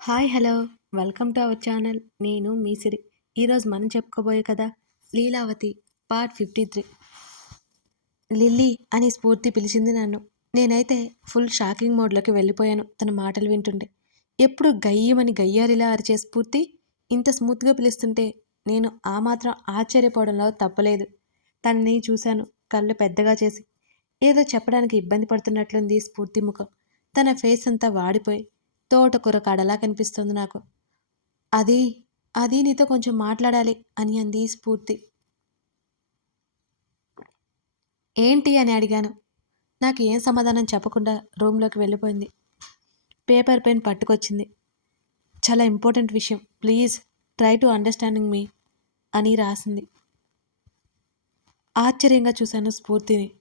Hi hello. Welcome to our channel. నేను మీ సిరి. ఈరోజు మనం చెప్పుకోబోయే కదా Leelavathi part fifty three. Lily అని స్ఫూర్తి పిలిచింది నన్ను. నేనైతే ఫుల్ షాకింగ్ మోడ్లోకి వెళ్ళిపోయాను. తన మాటలు వింటుండే ఎప్పుడు గయ్యమని గయ్యారిలా అరిచే స్ఫూర్తి? ఇంత స్మూత్గా పిలుస్తుంటే నేను ఆ మాత్రం ఆశ్చర్యపోవడంలో తప్పలేదు. తనని చూశాను కళ్ళు పెద్దగా చేసి. ఏదో చెప్పడానికి ఇబ్బంది పడుతున్నట్లుంది స్ఫూర్తి ముఖం. తన ఫేస్ అంతా వాడిపోయి. తోటకూర కాడలా కనిపిస్తుంది నాకు. అది అది నీతో కొంచెం మాట్లాడాలి అని అంది స్ఫూర్తి. ఏంటి అని అడిగాను. నాకు ఏం సమాధానం చెప్పకుండా రూమ్లోకి వెళ్ళిపోయింది. పేపర్ పెన్ పట్టుకొచ్చింది. చాలా ఇంపార్టెంట్ విషయం. Please try to understanding me అని రాసింది. ఆశ్చర్యంగా చూశాను స్ఫూర్తిని.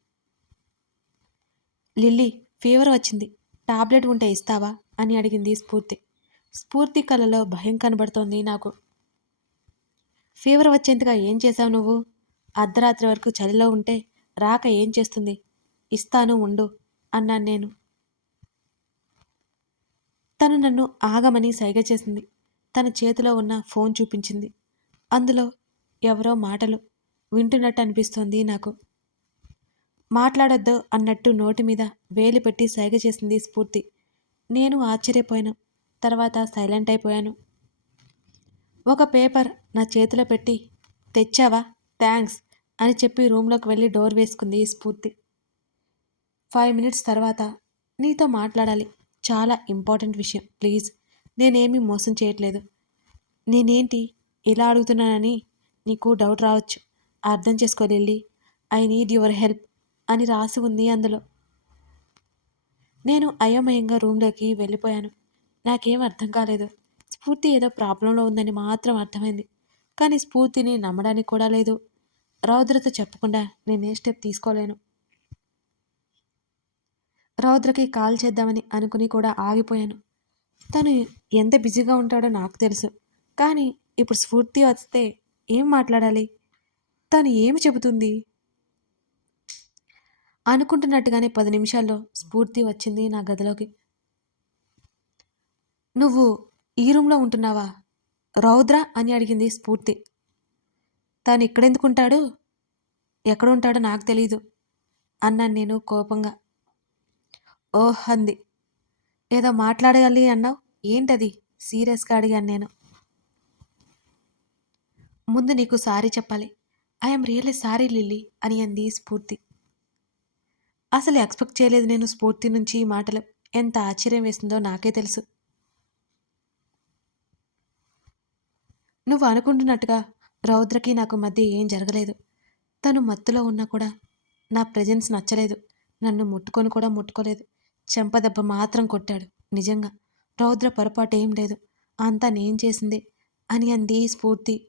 లిల్లీ ఫీవర్ వచ్చింది. టాబ్లెట్ ఉంటే ఇస్తావా? అని అడిగింది స్ఫూర్తి. స్ఫూర్తి కళలో భయం కనబడుతోంది నాకు. ఫీవర్ వచ్చేంతగా ఏం చేశావు నువ్వు? అర్ధరాత్రి వరకు చలిలో ఉంటే రాక ఏం చేస్తుంది? ఇస్తాను ఉండు అన్నాను నేను. తను నన్ను ఆగమని సైగ చేసింది. తన చేతిలో ఉన్న ఫోన్ చూపించింది. అందులో ఎవరో మాటలు వింటున్నట్టు అనిపిస్తోంది నాకు. మాట్లాడొద్దు అన్నట్టు నోటి మీద వేలు పెట్టి సైగ చేసింది స్ఫూర్తి. నేను ఆశ్చర్యపోయాను. తర్వాత సైలెంట్ అయిపోయాను. ఒక పేపర్ నా చేతిలో పెట్టి తెచ్చావా? థ్యాంక్స్ అని చెప్పి రూమ్లోకి వెళ్ళి డోర్ వేసుకుంది స్ఫూర్తి. ఫైవ్ మినిట్స్ తర్వాత నీతో మాట్లాడాలి. చాలా ఇంపార్టెంట్ విషయం. ప్లీజ్. నేనేమీ మోసం చేయట్లేదు. నేనేంటి ఇలా అడుగుతున్నానని నీకు డౌట్ రావచ్చు. అర్థం చేసుకోలేళ్ళి ఐ నీడ్ యువర్ హెల్ప్. అని రాసి ఉంది అందులో. నేను అయోమయంగా రూమ్లోకి వెళ్ళిపోయాను. నాకేం అర్థం కాలేదు. స్ఫూర్తి ఏదో ప్రాబ్లంలో ఉందని మాత్రం అర్థమైంది. కానీ స్ఫూర్తిని నమ్మడానికి కూడా లేదు. రౌద్రతో చెప్పకుండా నేనే స్టెప్ తీసుకోలేను. రౌద్రకి కాల్ చేద్దామని అనుకుని కూడా ఆగిపోయాను. తను ఎంత బిజీగా ఉంటాడో నాకు తెలుసు. కానీ ఇప్పుడు స్ఫూర్తి వస్తే ఏం మాట్లాడాలి? తను ఏమి చెబుతుంది? అనుకుంటున్నట్టుగానే పది నిమిషాల్లో స్ఫూర్తి వచ్చింది నా గదిలోకి. నువ్వు ఈ రూమ్లో ఉంటున్నావా? రౌద్ర అని అడిగింది స్ఫూర్తి. తాను ఇక్కడెందుకుంటాడు? ఎక్కడ ఉంటాడో నాకు తెలీదు అన్నాను నేను కోపంగా. ఓహ్ అంది. ఏదో మాట్లాడగలి అన్నావు? ఏంటది? సీరియస్గా అడిగాను నేను. ముందు నీకు సారీ చెప్పాలి. ఐఎమ్ రియల్లీ సారీ లిల్లీ అని అంది స్ఫూర్తి. అసలు ఎక్స్పెక్ట్ చేయలేదు నేను స్ఫూర్తి నుంచి ఈ మాటలు. ఎంత ఆశ్చర్యం వేసిందో నాకే తెలుసు. నువ్వు అనుకుంటున్నట్టుగా రౌద్రకి నాకు మధ్య ఏం జరగలేదు. తను మత్తులో ఉన్నా కూడా నా ప్రజెన్స్ నచ్చలేదు. నన్ను ముట్టుకొని కూడా ముట్టుకోలేదు. చెంపదెబ్బ మాత్రం కొట్టాడు. నిజంగా రౌద్ర పొరపాటు ఏం లేదు. అంతా నేను చేసింది అని అంది స్ఫూర్తి.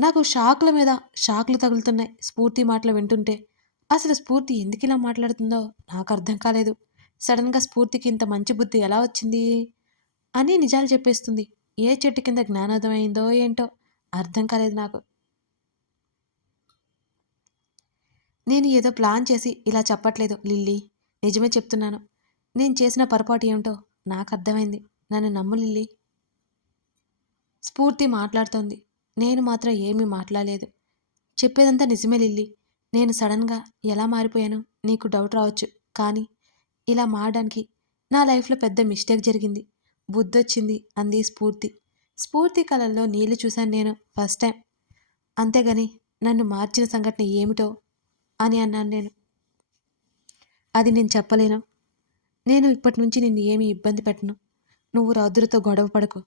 నాకు షాకుల మీద షాకులు తగులుతున్నాయి స్ఫూర్తి మాటలు వింటుంటే. అసలు స్ఫూర్తి ఎందుకు ఇలా మాట్లాడుతుందో నాకు అర్థం కాలేదు. సడన్గా స్ఫూర్తికి ఇంత మంచి బుద్ధి ఎలా వచ్చింది? అని నిజాలు చెప్పేస్తుంది. ఏ చెట్టు కింద జ్ఞానోదయం అయిందో ఏంటో అర్థం కాలేదు నాకు. నేను ఏదో ప్లాన్ చేసి ఇలా చెప్పట్లేదు లిల్లీ. నిజమే చెప్తున్నాను. నేను చేసిన పొరపాటు ఏమిటో నాకు అర్థమైంది. నన్ను నమ్ము లిల్లీ. స్ఫూర్తి మాట్లాడుతోంది. నేను మాత్రం ఏమీ మాట్లాడలేదు. చెప్పేదంతా నిజమే లిల్లీ. నేను సడన్గా ఎలా మారిపోయాను? నీకు డౌట్ రావచ్చు. కానీ ఇలా మారడానికి నా లైఫ్లో పెద్ద మిస్టేక్ జరిగింది. బుద్ధొచ్చింది అంది స్ఫూర్తి. స్ఫూర్తి కళల్లో నీళ్ళు చూశాను నేను ఫస్ట్ టైం. అంతేగాని నన్ను మార్చిన సంఘటన ఏమిటో అని అన్నాను నేను. అది నేను చెప్పలేను. నేను ఇప్పటి నుంచి నిన్ను ఏమీ ఇబ్బంది పెట్టను. నువ్వు రౌద్రతో గొడవ పడకు.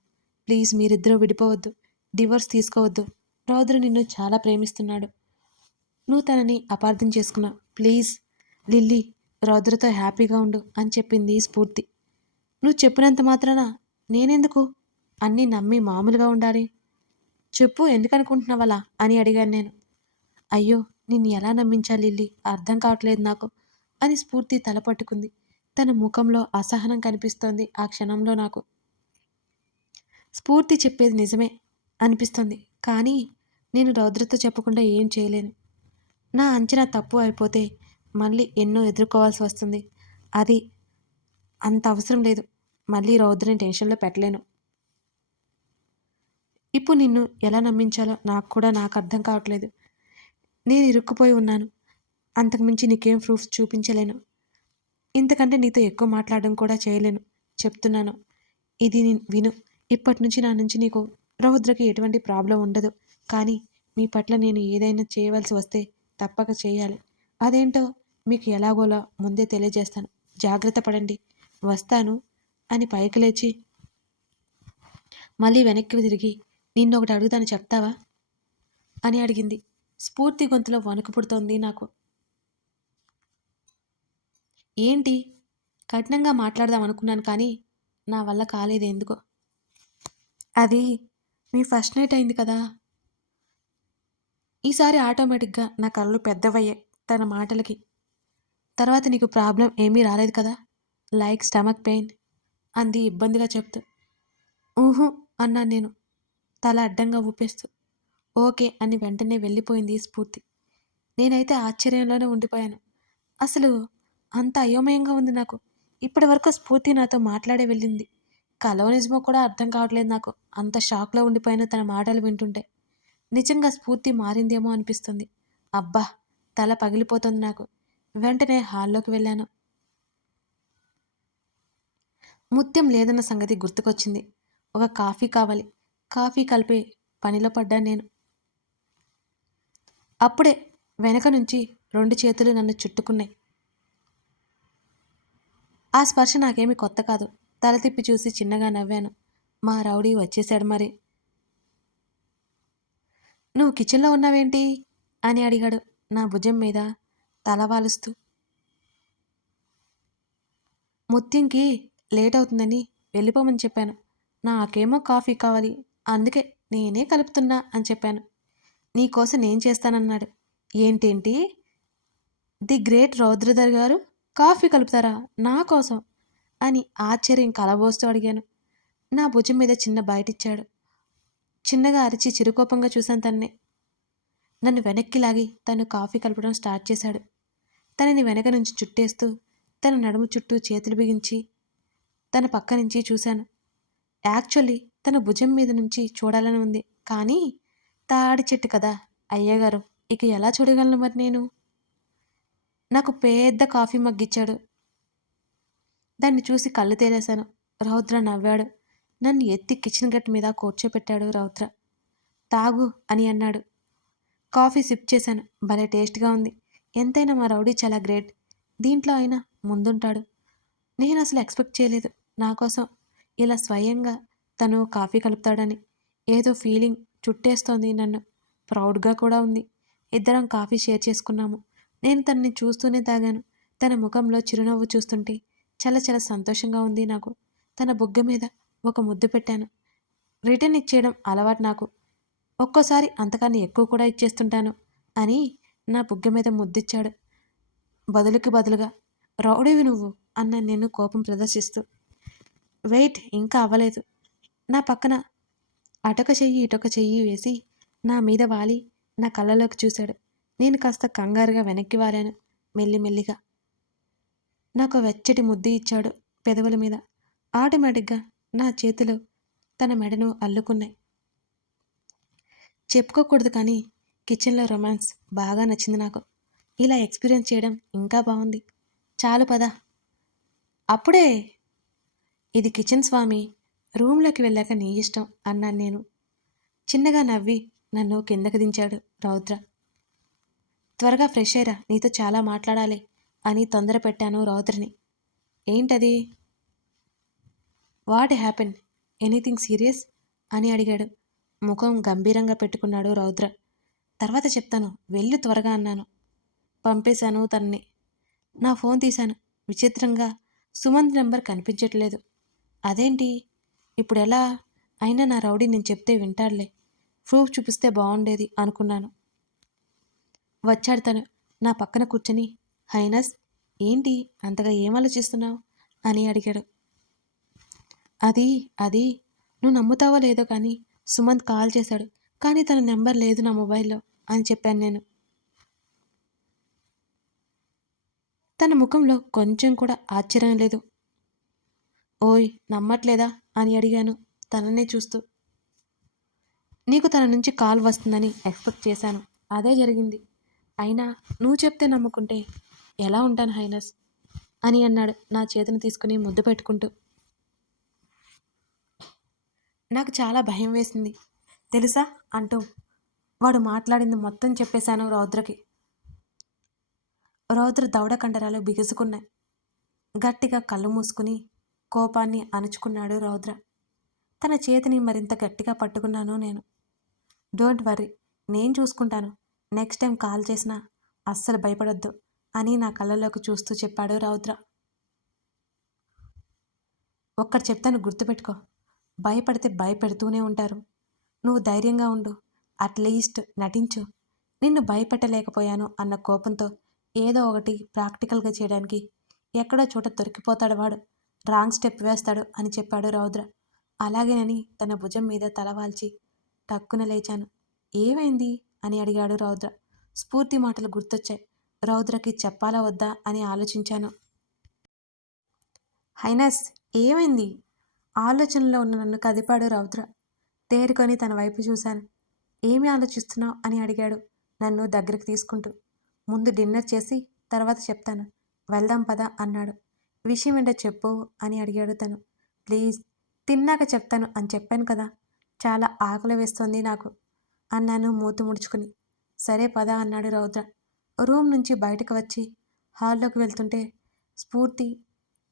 ప్లీజ్ మీరిద్దరూ విడిపోవద్దు. డివోర్స్ తీసుకోవద్దు. రౌద్ర నిన్ను చాలా ప్రేమిస్తున్నాడు. నువ్వు తనని అపార్థం చేసుకున్నావు. ప్లీజ్ లిల్లీ రౌద్రతో హ్యాపీగా ఉండు అని చెప్పింది స్ఫూర్తి. నువ్వు చెప్పినంత మాత్రాన నేనెందుకు? అన్నీ నమ్మి మామూలుగా ఉండాలి. చెప్పు ఎందుకనుకుంటున్నావలా అని అడిగాను నేను. అయ్యో నిన్ను ఎలా నమ్మించాలి లిల్లీ? అర్థం కావట్లేదు నాకు అని స్ఫూర్తి తలపట్టుకుంది తన ముఖంలో అసహనం కనిపిస్తోంది ఆ క్షణంలో నాకు. స్ఫూర్తి చెప్పేది నిజమే అనిపిస్తుంది. కానీ నేను రౌద్రతో చెప్పకుండా ఏం చేయలేను. నా అంచనా తప్పు అయిపోతే మళ్ళీ ఎన్నో ఎదుర్కోవాల్సి వస్తుంది. అది అంత అవసరం లేదు. మళ్ళీ రౌద్రని టెన్షన్లో పెట్టలేను. ఇప్పుడు నిన్ను ఎలా నమ్మించాలో నాకు కూడా నాకు అర్థం కావట్లేదు. నేను ఇరుక్కుపోయి ఉన్నాను. అంతకుమించి నీకేం ప్రూఫ్స్ చూపించలేను. ఇంతకంటే నీతో ఎక్కువ మాట్లాడడం కూడా చేయలేను. చెప్తున్నాను. ఇది విను. ఇప్పటి నుంచి నా నుంచి నీకు రౌద్రకి ఎటువంటి ప్రాబ్లం ఉండదు. కానీ మీ పట్ల నేను ఏదైనా చేయవలసి వస్తే తప్పక చేయాలి. అదేంటో మీకు ఎలాగోలా ముందే తెలియజేస్తాను. జాగ్రత్త పడండి. వస్తాను అని పైకి లేచి మళ్ళీ వెనక్కి తిరిగి నిన్నొకటి అడుగుతాను చెప్తావా? అని అడిగింది. స్ఫూర్తి గొంతులో వణుకు పుడుతోంది నాకు. ఏంటి? కఠినంగా మాట్లాడదాం అనుకున్నాను కానీ నా వల్ల కాలేదు ఎందుకో అది మీ ఫస్ట్ నైట్ అయింది కదా? ఈసారి ఆటోమేటిక్గా నా కళ్ళు పెద్దవయ్యాయి తన మాటలకి. తర్వాత నీకు ప్రాబ్లం ఏమీ రాలేదు కదా? లైక్ స్టమక్ పెయిన్ అంది ఇబ్బందిగా చెప్తూ. ఊహు అన్నాను నేను. తల అడ్డంగా ఊపేస్తూ. ఓకే అని వెంటనే వెళ్ళిపోయింది స్ఫూర్తి. నేనైతే ఆశ్చర్యంలోనే ఉండిపోయాను. అసలు అంత అయోమయంగా ఉంది నాకు. ఇప్పటి వరకు స్ఫూర్తి నాతో మాట్లాడే వెళ్ళింది. కలో నిజమో కూడా అర్థం కావట్లేదు నాకు. అంత షాక్లో ఉండిపోయాను తన మాటలు వింటుంటే. నిజంగా స్ఫూర్తి మారిందేమో అనిపిస్తుంది. అబ్బా తల పగిలిపోతుంది నాకు. వెంటనే హాల్లోకి వెళ్ళాను. ముత్యం లేదన్న సంగతి గుర్తుకొచ్చింది. ఒక కాఫీ కావాలి. కాఫీ కలిపే పనిలో పడ్డా నేను. అప్పుడే వెనక నుంచి రెండు చేతులు నన్ను చుట్టుకున్నాయి. ఆ స్పర్శ నాకేమి కొత్త కాదు. తల తిప్పి చూసి చిన్నగా నవ్వాను. మా రౌడీ వచ్చేశాడు మరి. నువ్వు కిచెన్లో ఉన్నావేంటి? అని అడిగాడు నా భుజం మీద తల వాలుస్తూ ముత్యంకి లేట్ అవుతుందని వెళ్ళిపోమని చెప్పాను. నాకేమో కాఫీ కావాలి. అందుకే నేనే కలుపుతున్నా అని చెప్పాను. నీకోసం నేను చేస్తానన్నాడు. ఏంటేంటి? ది గ్రేట్ రౌద్రధర్ గారు కాఫీ కలుపుతారా నా కోసం? అని ఆశ్చర్యం కలబోస్తూ అడిగాను. నా భుజం మీద చిన్న బయటిచ్చాడు చిన్నగా అరిచి చిరుకోపంగా చూశాను తన్నే. నన్ను వెనక్కి లాగి తను కాఫీ కలపడం స్టార్ట్ చేశాడు. తనని వెనక నుంచి చుట్టేస్తూ తన నడుము చుట్టూ చేతులు బిగించి తన పక్క నుంచి చూశాను. యాక్చువల్లీ తన భుజం మీద నుంచి చూడాలని ఉంది. కానీ తాడి చెట్టు కదా అయ్యగారు ఇక ఎలా చూడగలను మరి నేను? నాకు పెద్ద కాఫీ మగ్గిచ్చాడు. దాన్ని చూసి కళ్ళు తేలేశాను. రౌద్ర నవ్వాడు. నన్ను ఎత్తి కిచెన్ గట్ మీద కూర్చోపెట్టాడు రౌత్ర తాగు అని అన్నాడు. కాఫీ సిప్ చేశాను. భలే టేస్ట్గా ఉంది. ఎంతైనా మా రౌడీ చాలా గ్రేట్. దీంట్లో అయినా ముందుంటాడు. నేను అసలు ఎక్స్పెక్ట్ చేయలేదు. నా కోసం ఇలా స్వయంగా తను కాఫీ కలుపుతాడని. ఏదో ఫీలింగ్ చుట్టేస్తోంది నన్ను. ప్రౌడ్గా కూడా ఉంది. ఇద్దరం కాఫీ షేర్ చేసుకున్నాము. నేను తనని చూస్తూనే తాగాను. తన ముఖంలో చిరునవ్వు చూస్తుంటే చాలా చాలా సంతోషంగా ఉంది నాకు. తన బుగ్గ మీద ఒక ముద్దు పెట్టాను. రిటర్న్ ఇచ్చేయడం అలవాటు నాకు. ఒక్కోసారి అంతకన్నా ఎక్కువ కూడా ఇచ్చేస్తుంటాను అని నా బుగ్గ మీద ముద్దిచ్చాడు. బదులుకి బదులుగా రౌడీవి నువ్వు అన్న నేను కోపం ప్రదర్శిస్తూ. వెయిట్ ఇంకా అవ్వలేదు. నా పక్కన అటొక చెయ్యి ఇటొక చెయ్యి వేసి నా మీద వాలి నా కళ్ళలోకి చూశాడు. నేను కాస్త కంగారుగా వెనక్కి వాలాను మెల్లిమెల్లిగా. నాకు వెచ్చటి ముద్దు ఇచ్చాడు పెదవుల మీద. ఆటోమేటిక్గా నా చేతులు తన మెడను అల్లుకున్నాయి. చెప్పుకోకూడదు కానీ కిచెన్లో రొమాన్స్ బాగా నచ్చింది నాకు. ఇలా ఎక్స్పీరియన్స్ చేయడం ఇంకా బాగుంది. చాలు పద. అప్పుడే ఇది కిచెన్ స్వామి రూమ్లోకి వెళ్ళాక నీ ఇష్టం అన్నాను నేను. చిన్నగా నవ్వి నన్ను కిందకు దించాడు రౌద్ర. త్వరగా ఫ్రెష్ అయ్యరా నీతో చాలా మాట్లాడాలి అని తొందర పెట్టాను రౌద్రని. ఏంటది? What happen? Anything serious? అని అడిగాడు. ముఖం గంభీరంగా పెట్టుకున్నాడు రౌద్ర. తర్వాత చెప్తాను వెళ్ళు త్వరగా అన్నాను. పంపేశాను తనని. నా ఫోన్ తీశాను. విచిత్రంగా. సుమంత్ నెంబర్ కనిపించట్లేదు. అదేంటి? ఇప్పుడు ఎలా? అయినా నా రౌడీ నేను చెప్తే వింటాడులే. ప్రూఫ్ చూపిస్తే బాగుండేది అనుకున్నాను. వచ్చాడు తను. నా పక్కన కూర్చొని హైనస్ ఏంటి? అంతగా ఏం ఆలోచిస్తున్నావు? అని అడిగాడు. అది అది. నువ్వు నమ్ముతావో లేదో కానీ సుమంత్ కాల్ చేశాడు. కానీ తన నెంబర్ లేదు నా మొబైల్లో అని చెప్పాను నేను. తన ముఖంలో కొంచెం కూడా ఆశ్చర్యం లేదు. ఓయ్ నమ్మట్లేదా అని అడిగాను తననే చూస్తూ. నీకు తన నుంచి కాల్ వస్తుందని ఎక్స్పెక్ట్ చేశాను. అదే జరిగింది. అయినా నువ్వు చెప్తే నమ్ముకుంటే ఎలా ఉంటాను హైనస్? అని అన్నాడు నా చేతిని తీసుకుని ముద్దు పెట్టుకుంటూ. నాకు చాలా భయం వేసింది. తెలుసా? అంటూ వాడు మాట్లాడింది మొత్తం చెప్పేశాను రౌద్రకి. రౌద్ర దవడ కండరాలు బిగుసుకున్నాయి. గట్టిగా కళ్ళు మూసుకుని కోపాన్ని అణుచుకున్నాడు రౌద్ర. తన చేతిని మరింత గట్టిగా పట్టుకున్నాను నేను. డోంట్ వర్రీ నేను చూసుకుంటాను. నెక్స్ట్ టైం కాల్ చేసినా అస్సలు భయపడొద్దు అని నా కళ్ళలోకి చూస్తూ చెప్పాడు రౌద్ర. ఒక్కటి చెప్తాను గుర్తుపెట్టుకో. భయపడితే భయపెడుతూనే ఉంటారు. నువ్వు ధైర్యంగా ఉండు. అట్లీస్ట్ నటించు. నిన్ను భయపెట్టలేకపోయాను అన్న కోపంతో ఏదో ఒకటి ప్రాక్టికల్గా చేయడానికి ఎక్కడో చోట దొరికిపోతాడు వాడు. రాంగ్ స్టెప్ వేస్తాడు అని చెప్పాడు రౌద్ర. అలాగేనని తన భుజం మీద తలవాల్చి టక్కున లేచాను. ఏమైంది? అని అడిగాడు రౌద్ర. స్ఫూర్తి మాటలు గుర్తొచ్చాయి. రౌద్రకి చెప్పాలా వద్దా అని ఆలోచించాను. హైనస్ ఏమైంది? ఆలోచనలో ఉన్న నన్ను కదిపాడు రౌద్ర. తేరుకొని తన వైపు చూశాను. ఏమి ఆలోచిస్తున్నావు? అని అడిగాడు నన్ను దగ్గరికి తీసుకుంటూ. ముందు డిన్నర్ చేసి తర్వాత చెప్తాను. వెళ్దాం పదా అన్నాడు. విషయం ఏంటో చెప్పు అని అడిగాడు తను. ప్లీజ్ తిన్నాక చెప్తాను అని చెప్పాను కదా. చాలా ఆకలి వేస్తోంది నాకు అన్నాను మూతు ముడుచుకుని. సరే పద అన్నాడు రౌద్ర. రూమ్ నుంచి బయటకు వచ్చి హాల్లోకి వెళ్తుంటే స్ఫూర్తి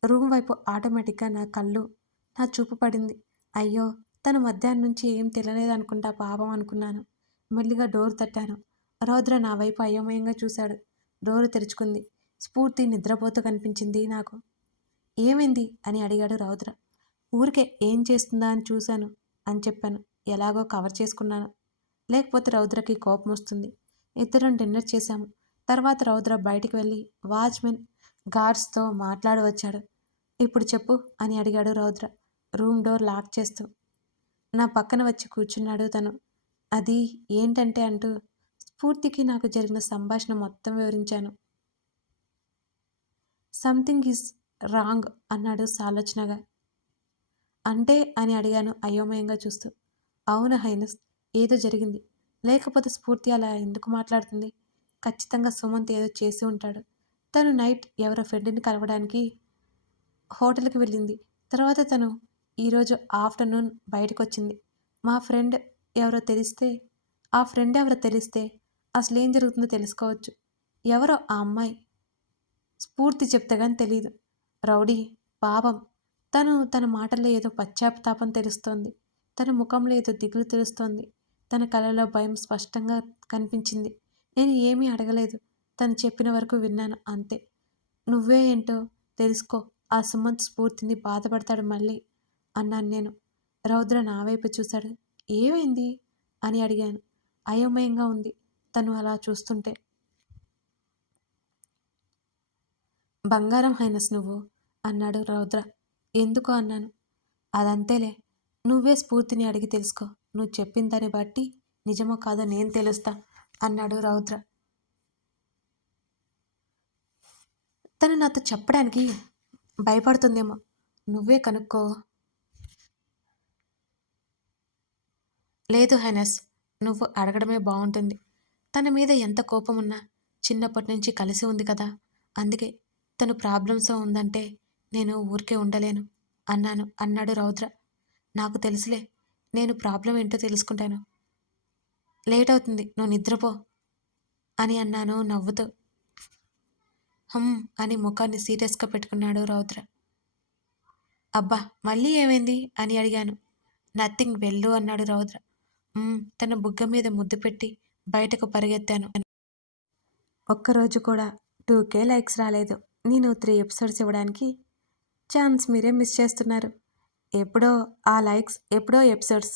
రూమ్ వైపు ఆటోమేటిక్గా నా కళ్ళు నా చూపు పడింది. అయ్యో తను మధ్యాహ్నం నుంచి ఏం తెలియలేదనుకుంటా పాపం అనుకున్నాను. మెల్లిగా డోర్ తట్టాను. రౌద్ర నా వైపు అయోమయంగా చూశాడు. డోరు తెరుచుకుంది. స్ఫూర్తి నిద్రపోతూ కనిపించింది నాకు. ఏమైంది? అని అడిగాడు రౌద్ర. ఊరికే ఏం చేస్తుందా అని చూశాను అని చెప్పాను. ఎలాగో కవర్ చేసుకున్నాను. లేకపోతే రౌద్రకి కోపం వస్తుంది. ఇద్దరం డిన్నర్ చేశాము. తర్వాత రౌద్ర బయటికి వెళ్ళి వాచ్మెన్ గార్డ్స్తో మాట్లాడి వచ్చాడు ఇప్పుడు చెప్పు అని అడిగాడు రౌద్ర. రూమ్ డోర్ లాక్ చేస్తూ నా పక్కన వచ్చి కూర్చున్నాడు తను అది ఏంటంటే అంటూ స్ఫూర్తికి నాకు జరిగిన సంభాషణ మొత్తం వివరించాను. సంథింగ్ ఈజ్ రాంగ్ అన్నాడు సాలోచనగా. అంటే? అని అడిగాను అయోమయంగా చూస్తూ. అవును హైనస్ ఏదో జరిగింది. లేకపోతే స్ఫూర్తి అలా ఎందుకు మాట్లాడుతుంది? ఖచ్చితంగా సుమంత్ ఏదో చేసి ఉంటాడు. తను నైట్ ఎవరో ఫ్రెండ్ని కలవడానికి హోటల్కి వెళ్ళింది. తర్వాత తను ఈరోజు ఆఫ్టర్నూన్ బయటకు వచ్చింది మా ఫ్రెండ్ ఎవరో తెలిస్తే ఆ ఫ్రెండ్ ఎవరో తెలిస్తే అసలు ఏం జరుగుతుందో తెలుసుకోవచ్చు. ఎవరో ఆ అమ్మాయి? స్ఫూర్తి చెప్తే కానీ తెలియదు రౌడీ పాపం. తను తన మాటల్లో ఏదో పశ్చాత్తాపం తెలుస్తోంది. తన ముఖంలో ఏదో దిగులు తెలుస్తోంది. తన కళలో భయం స్పష్టంగా కనిపించింది. నేను ఏమీ అడగలేదు. తను చెప్పిన వరకు విన్నాను అంతే. నువ్వే ఏంటో తెలుసుకో. ఆ సుమంత్ స్ఫూర్తిని బాధపడతాడు మళ్ళీ. అన్నాను నేను. రౌద్ర నా వైపు చూశాడు. ఏమైంది? అని అడిగాను. అయోమయంగా ఉంది. తను అలా చూస్తుంటే. బంగారం హైనస్ నువ్వు అన్నాడు రౌద్ర. ఎందుకు? అన్నాను. అదంతేలే. నువ్వే స్ఫూర్తిని అడిగి తెలుసుకో. నువ్వు చెప్పిన దాన్ని బట్టి నిజమో కాదో నేను తెలుస్తా అన్నాడు రౌద్ర. తను నాతో చెప్పడానికి భయపడుతుందేమో. నువ్వే కనుక్కో. లేదు హైనస్ నువ్వు అడగడమే బాగుంటుంది తన మీద ఎంత కోపం ఉన్నా చిన్నప్పటి నుంచి కలిసి ఉంది కదా అందుకే తను ప్రాబ్లమ్స్ ఉందంటే నేను ఊరికే ఉండలేను అన్నాను అన్నాడు రౌద్ర. నాకు తెలుసులే నేను ప్రాబ్లం ఏంటో తెలుసుకుంటాను. లేట్ అవుతుంది నువ్వు నిద్రపో అని అన్నాను నవ్వుతూ. హమ్ అని ముఖాన్ని సీరియస్గా పెట్టుకున్నాడు రౌద్ర. అబ్బా మళ్ళీ ఏమైంది అని అడిగాను. నథింగ్ వెళ్ళు అన్నాడు రౌద్ర. తన బుగ్గ మీద ముద్దు పెట్టి బయటకు పరిగెత్తాను. ఒక్కరోజు కూడా టూ కే లైక్స్ రాలేదు. నేను త్రీ ఎపిసోడ్స్ ఇవ్వడానికి ఛాన్స్ మీరే మిస్ చేస్తున్నారు. ఎప్పుడో ఆ లైక్స్ ఎప్పుడో ఎపిసోడ్స్.